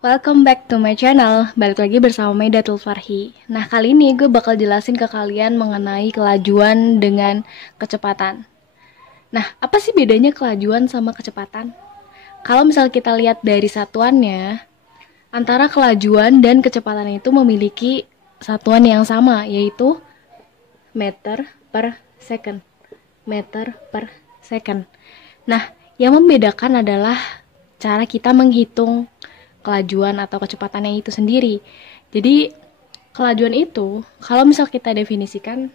Welcome back to my channel, balik lagi bersama Maidatul Farhi. Nah, kali ini gue bakal jelasin ke kalian mengenai kelajuan dengan kecepatan. Nah, apa sih bedanya kelajuan sama kecepatan? Kalau misal kita lihat dari satuannya, antara kelajuan dan kecepatan itu memiliki satuan yang sama, yaitu meter per second. Meter per second. Nah, yang membedakan adalah cara kita menghitung kelajuan atau kecepatannya itu sendiri. Jadi kelajuan itu kalau misal kita definisikan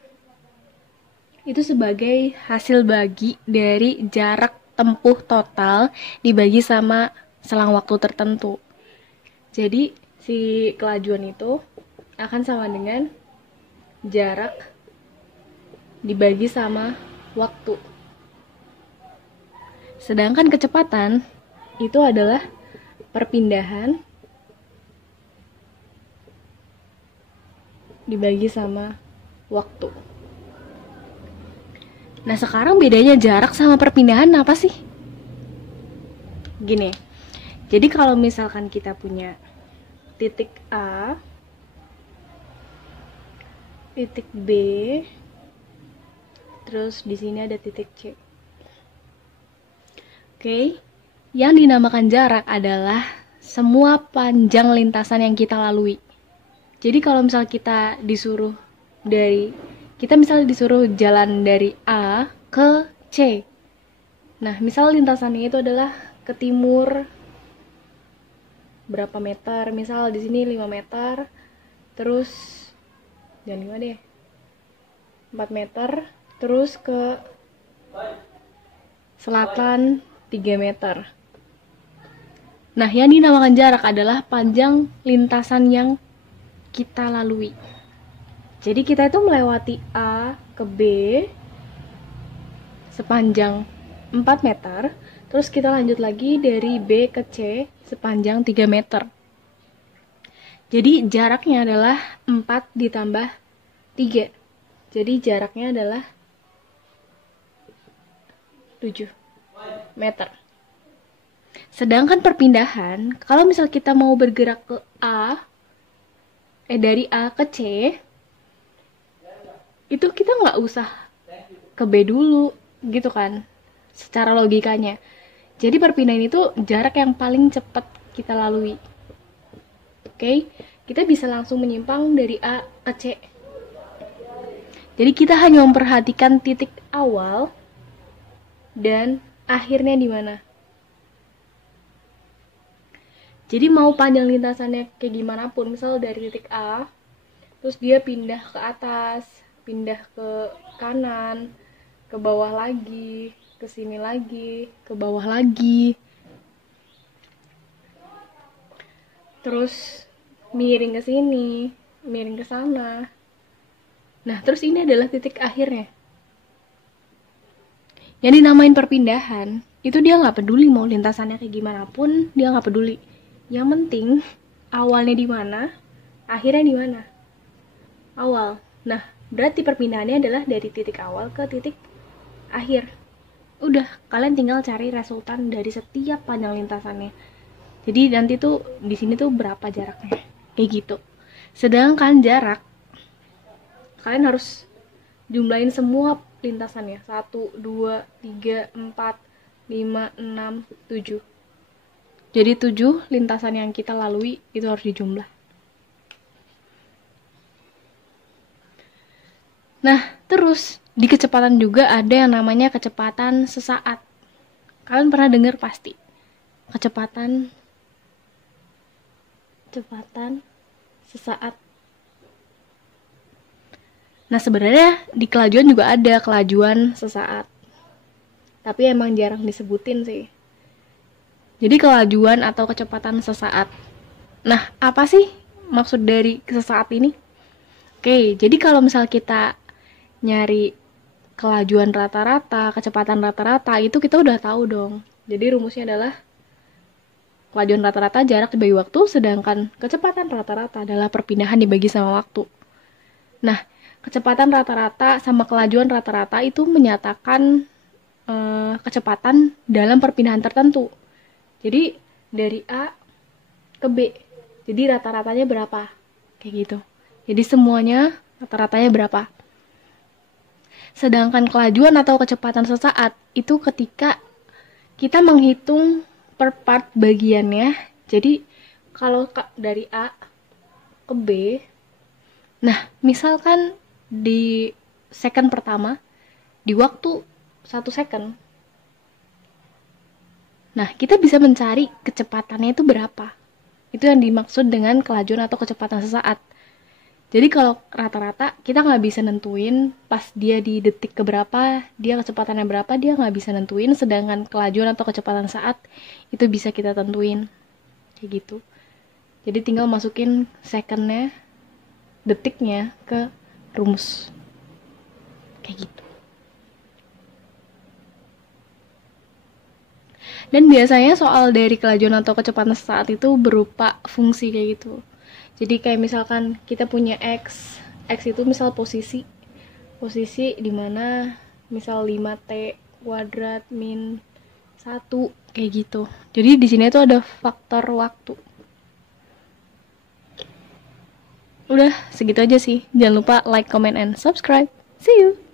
itu sebagai hasil bagi dari jarak tempuh total dibagi sama selang waktu tertentu. Jadi si kelajuan itu akan sama dengan jarak dibagi sama waktu. Sedangkan kecepatan itu adalah perpindahan dibagi sama waktu. Nah, sekarang bedanya jarak sama perpindahan apa sih? Gini, jadi kalau misalkan kita punya titik A, titik B, terus di sini ada titik C. Oke, yang dinamakan jarak adalah semua panjang lintasan yang kita lalui. Jadi kalau misal kita disuruh jalan dari A ke C. Nah, misal lintasannya itu adalah ke timur berapa meter? Misal di sini 5 meter. Terus jangan 5 deh. 4 meter, terus ke selatan 3 meter. Nah, yang dinamakan jarak adalah panjang lintasan yang kita lalui. Jadi kita itu melewati A ke B sepanjang 4 meter, terus kita lanjut lagi dari B ke C sepanjang 3 meter. Jadi jaraknya adalah 4 ditambah 3. Jadi jaraknya adalah 7 meter. Sedangkan perpindahan, kalau misal kita mau bergerak ke dari A ke C, itu kita nggak usah ke B dulu, gitu kan, secara logikanya. Jadi perpindahan itu jarak yang paling cepat kita lalui. Oke, kita bisa langsung menyimpang dari A ke C. Jadi kita hanya memperhatikan titik awal dan akhirnya di mana. Jadi mau panjang lintasannya kayak gimana pun, misal dari titik A, terus dia pindah ke atas, pindah ke kanan, ke bawah lagi, ke sini lagi, ke bawah lagi, terus miring ke sini, miring ke sana. Nah, terus ini adalah titik akhirnya. Yang dinamain perpindahan, itu dia nggak peduli mau lintasannya kayak gimana pun, dia nggak peduli. Yang penting awalnya di mana, akhirnya di mana. Awal. Nah, berarti perpindahannya adalah dari titik awal ke titik akhir. Udah, kalian tinggal cari resultan dari setiap panjang lintasannya. Jadi nanti tuh di sini tuh berapa jaraknya. Kayak gitu. Sedangkan jarak kalian harus jumlahin semua lintasannya. 1, 2, 3, 4, 5, 6, 7. Jadi 7 lintasan yang kita lalui itu harus dijumlah. Nah, terus di kecepatan juga ada yang namanya kecepatan sesaat. Kalian pernah dengar pasti. Kecepatan sesaat. Nah, sebenarnya di kelajuan juga ada kelajuan sesaat. Tapi emang jarang disebutin sih. Jadi kelajuan atau kecepatan sesaat. Nah, apa sih maksud dari sesaat ini? Oke, jadi kalau misal kita nyari kelajuan rata-rata, kecepatan rata-rata, itu kita udah tahu dong. Jadi rumusnya adalah kelajuan rata-rata jarak dibagi waktu, sedangkan kecepatan rata-rata adalah perpindahan dibagi sama waktu. Nah, kecepatan rata-rata sama kelajuan rata-rata itu menyatakan kecepatan dalam perpindahan tertentu. Jadi dari A ke B. Jadi rata-ratanya berapa? Kayak gitu. Jadi semuanya rata-ratanya berapa? Sedangkan kelajuan atau kecepatan sesaat itu ketika kita menghitung per part bagiannya. Jadi kalau dari A ke B, nah misalkan di second pertama, di waktu 1 second, nah kita bisa mencari kecepatannya itu berapa. Itu yang dimaksud dengan kelajuan atau kecepatan sesaat. Jadi kalau rata-rata kita nggak bisa nentuin pas dia di detik keberapa, dia kecepatannya berapa, dia nggak bisa nentuin. Sedangkan kelajuan atau kecepatan saat itu bisa kita tentuin. Kayak gitu. Jadi tinggal masukin secondnya, detiknya ke rumus. Kayak gitu. Dan biasanya soal dari kelajuan atau kecepatan saat itu berupa fungsi kayak gitu. Jadi kayak misalkan kita punya X itu misal posisi dimana misal 5T kuadrat min 1 kayak gitu. Jadi di sini tuh ada faktor waktu. Udah segitu aja sih. Jangan lupa like, comment, and subscribe. See you!